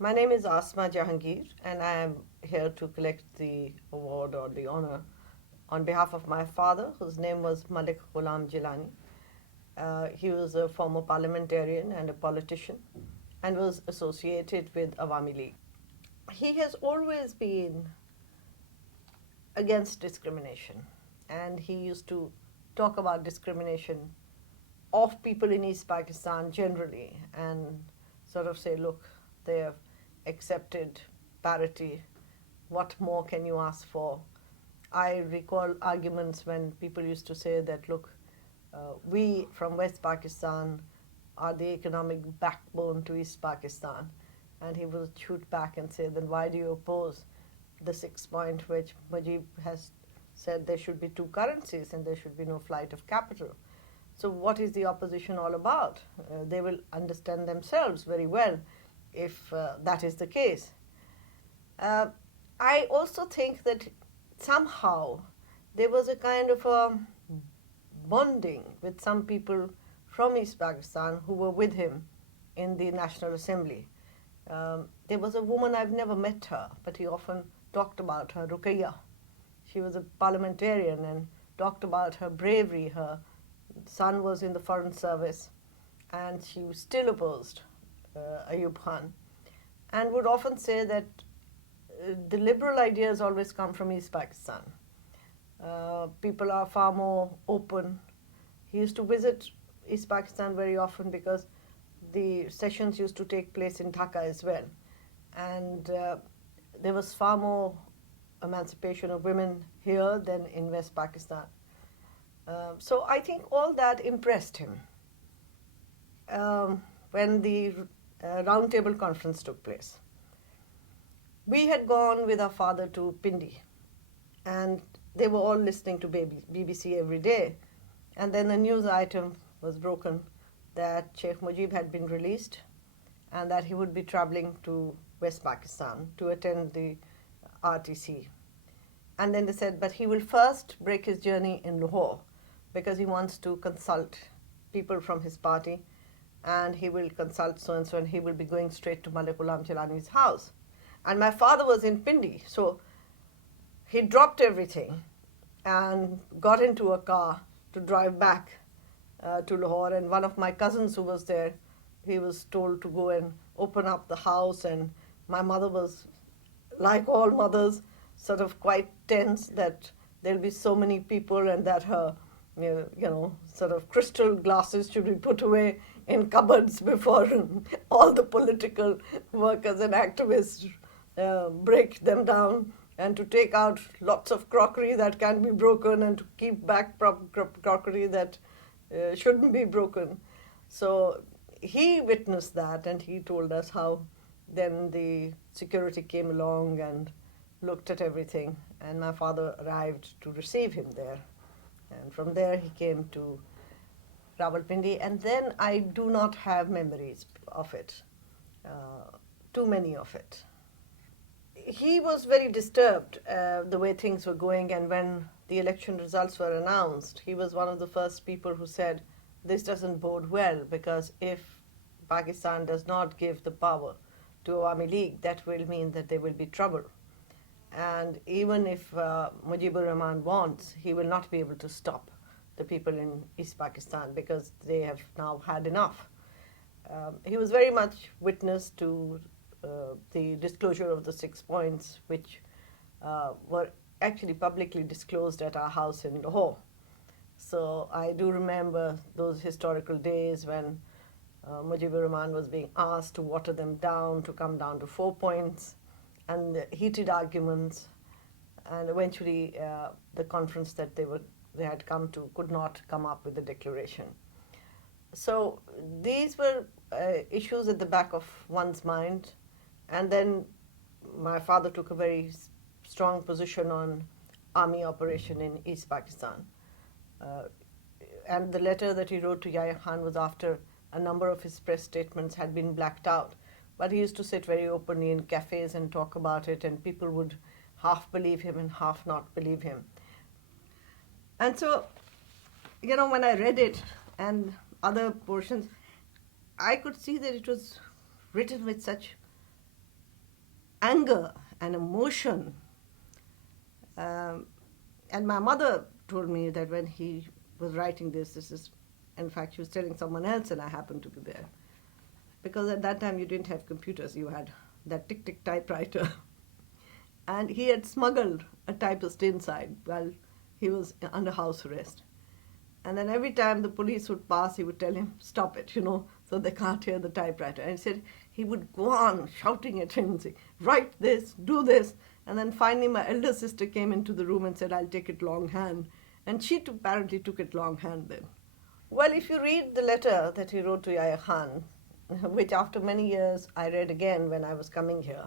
My name is Asma Jahangir, and I am here to collect the award or the honor on behalf of my father, whose name was Malik Ghulam Jilani. He was a former parliamentarian and a politician and was associated with Awami League. He has always been against discrimination, and he used to talk about discrimination of people in East Pakistan generally and sort of say, look, they have accepted parity. What more can you ask for? I recall arguments when people used to say that, look, we from West Pakistan are the economic backbone to East Pakistan. And he would shoot back and say, then why do you oppose the 6 point which Mujib has said there should be two currencies and there should be no flight of capital? So what is the opposition all about? They will understand themselves very well if that is the case. I also think that somehow there was a kind of a bonding with some people from East Pakistan who were with him in the National Assembly. There was a woman, I've never met her, but he often talked about her, Ruqayya. She was a parliamentarian and talked about her bravery. Her son was in the Foreign Service and she was still opposed Ayub Khan, and would often say that the liberal ideas always come from East Pakistan. People are far more open. He used to visit East Pakistan very often because the sessions used to take place in Dhaka as well. And there was far more emancipation of women here than in West Pakistan. So I think all that impressed him. When the roundtable conference took place, we had gone with our father to Pindi, and they were all listening to BBC every day. And then the news item was broken that Sheikh Mujib had been released and that he would be traveling to West Pakistan to attend the RTC. And then they said, but he will first break his journey in Lahore because he wants to consult people from his party, and he will consult so-and-so, and he will be going straight to Malik Ghulam Jilani's house. And my father was in Pindi, so he dropped everything and got into a car to drive back to Lahore. And one of my cousins who was there, he was told to go and open up the house, and my mother was, like all mothers, sort of quite tense that there'll be so many people and that her, sort of crystal glasses should be put away in cupboards before all the political workers and activists break them down, and to take out lots of crockery that can be broken and to keep back crockery that shouldn't be broken. So he witnessed that, and he told us how then the security came along and looked at everything, and my father arrived to receive him there. And from there he came to Rawalpindi, and then I do not have memories of it, too many of it. He was very disturbed the way things were going, and when the election results were announced, he was one of the first people who said, this doesn't bode well, because if Pakistan does not give the power to Awami League, that will mean that there will be trouble. And even if Mujibur Rahman wants, he will not be able to stop the people in East Pakistan because they have now had enough. He was very much witness to the disclosure of the 6 points, which were actually publicly disclosed at our house in Lahore. So I do remember those historical days when Mujibur Rahman was being asked to water them down, to come down to 4 points, and the heated arguments, and eventually the conference that they had come to could not come up with a declaration. So these were issues at the back of one's mind, and then my father took a very strong position on army operation in East Pakistan. And the letter that he wrote to Yahya Khan was after a number of his press statements had been blacked out. But he used to sit very openly in cafes and talk about it, and people would half believe him and half not believe him. And so, when I read it and other portions, I could see that it was written with such anger and emotion. Um, and my mother told me that when he was writing this is, in fact, she was telling someone else and I happened to be there. Because at that time you didn't have computers, you had that tick-tick typewriter. And he had smuggled a typist inside while he was under house arrest. And then every time the police would pass, he would tell him, stop it, so they can't hear the typewriter. And he said he would go on shouting at him and say, write this, do this. And then finally my elder sister came into the room and said, I'll take it longhand. And she too apparently took it longhand then. Well, if you read the letter that he wrote to Yahya Khan, which after many years I read again when I was coming here,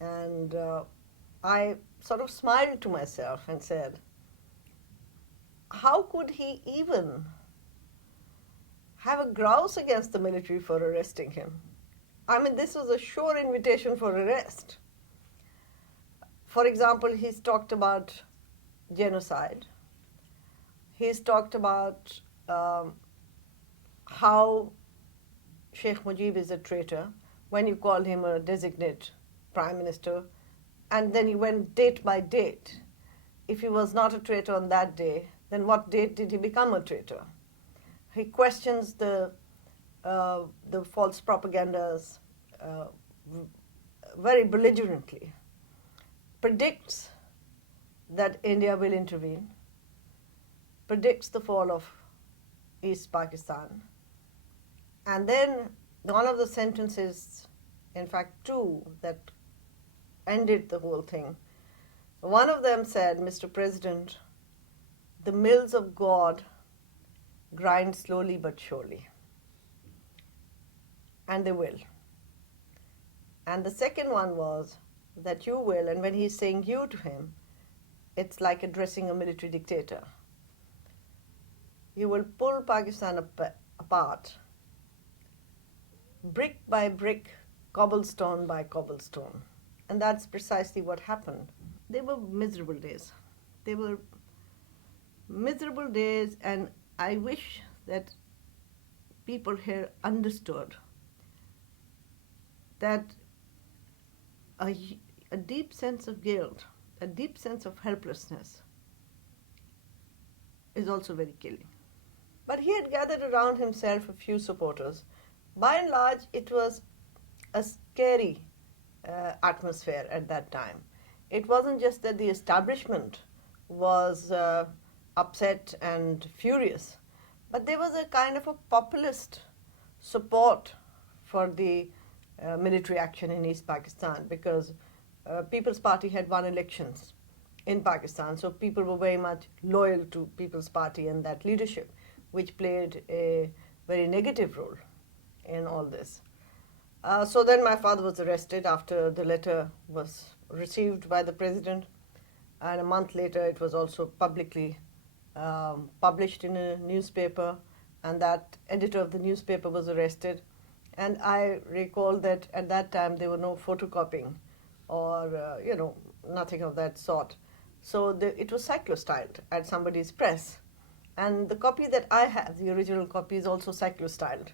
and I sort of smiled to myself and said, how could he even have a grouse against the military for arresting him? I mean, this was a sure invitation for arrest. For example, he's talked about genocide. He's talked about how Sheikh Mujib is a traitor when you called him a designate prime minister, and then he went date by date. If he was not a traitor on that day, then what date did he become a traitor? He questions the false propagandas very belligerently, predicts that India will intervene, predicts the fall of East Pakistan, and then one of the sentences, in fact two, that ended the whole thing. One of them said, Mr. President, the mills of God grind slowly but surely. And they will. And the second one was that you will, and when he's saying you to him, it's like addressing a military dictator. You will pull Pakistan apart, brick by brick, cobblestone by cobblestone. And that's precisely what happened. They were miserable days. They were miserable days, and I wish that people here understood that a deep sense of guilt, a deep sense of helplessness is also very killing. But he had gathered around himself a few supporters. By and large, it was a scary atmosphere at that time. It wasn't just that the establishment was upset and furious, but there was a kind of a populist support for the military action in East Pakistan, because People's Party had won elections in Pakistan, so people were very much loyal to People's Party and that leadership, which played a very negative role in all this. So then my father was arrested after the letter was received by the president, and a month later it was also publicly published in a newspaper, and that editor of the newspaper was arrested. And I recall that at that time there were no photocopying or nothing of that sort. So it was cyclostyled at somebody's press, and the copy that I have, the original copy, is also cyclostyled.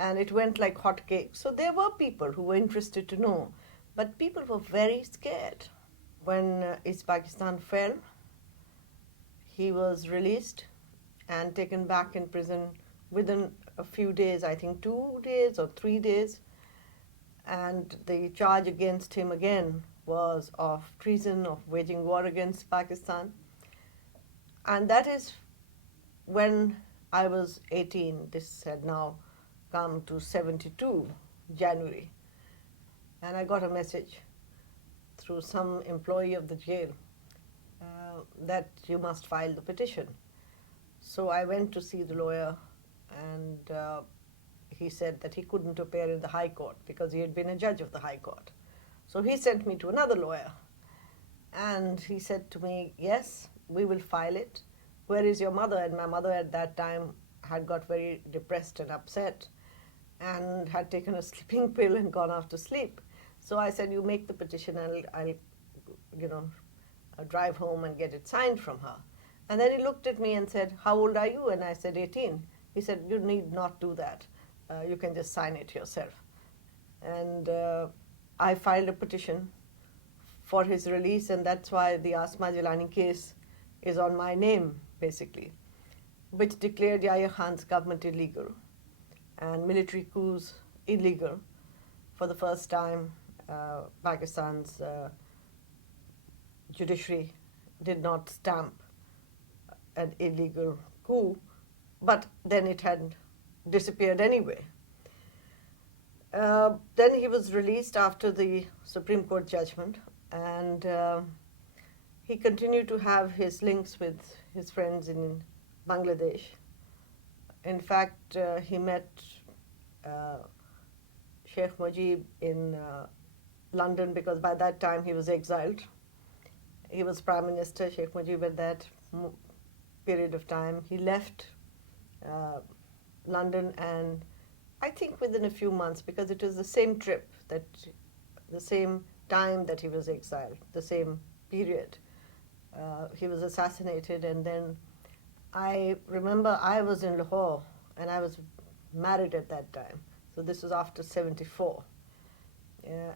And it went like hotcakes. So there were people who were interested to know, but people were very scared. When East Pakistan fell, he was released and taken back in prison within a few days, I think 2 days or 3 days. And the charge against him again was of treason, of waging war against Pakistan. And that is when I was 18. This had now come to 72 January, and I got a message through some employee of the jail that you must file the petition. So I went to see the lawyer, and he said that he couldn't appear in the High Court because he had been a judge of the High Court. So he sent me to another lawyer, and he said to me, yes, we will file it. Where is your mother? And my mother at that time had got very depressed and upset and had taken a sleeping pill and gone off to sleep. So I said, you make the petition and I'll drive home and get it signed from her. And then he looked at me and said, how old are you? And I said, 18. He said, you need not do that. You can just sign it yourself. And I filed a petition for his release, and that's why the Asma Jilani case is on my name, basically, which declared Yahya Khan's government illegal and military coups illegal. For the first time, Pakistan's judiciary did not stamp an illegal coup, but then it had disappeared anyway. Then he was released after the Supreme Court judgment, and he continued to have his links with his friends in Bangladesh. In fact, he met Sheikh Mujib in London, because by that time he was exiled. He was Prime Minister, Sheikh Mujib, at that period of time. He left London, and I think within a few months, because it was the same trip, the same time that he was exiled, the same period, he was assassinated. And then I remember I was in Lahore, and I was married at that time. So this was after 74.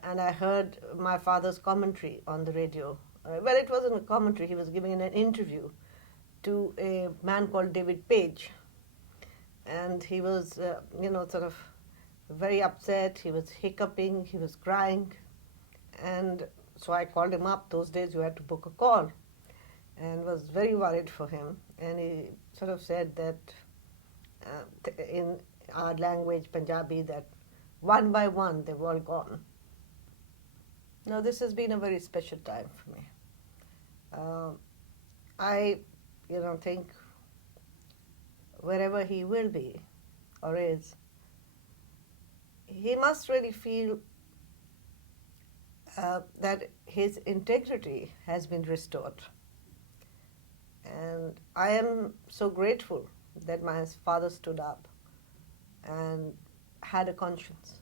And I heard my father's commentary on the radio. Well, it wasn't a commentary, he was giving an interview to a man called David Page. And he was, sort of very upset. He was hiccuping, he was crying. And so I called him up. Those days you had to book a call, and was very worried for him. And he sort of said that in our language, Punjabi, that one by one they've all gone. Now this has been a very special time for me. I think wherever he will be or is, he must really feel that his integrity has been restored. And I am so grateful that my father stood up and had a conscience.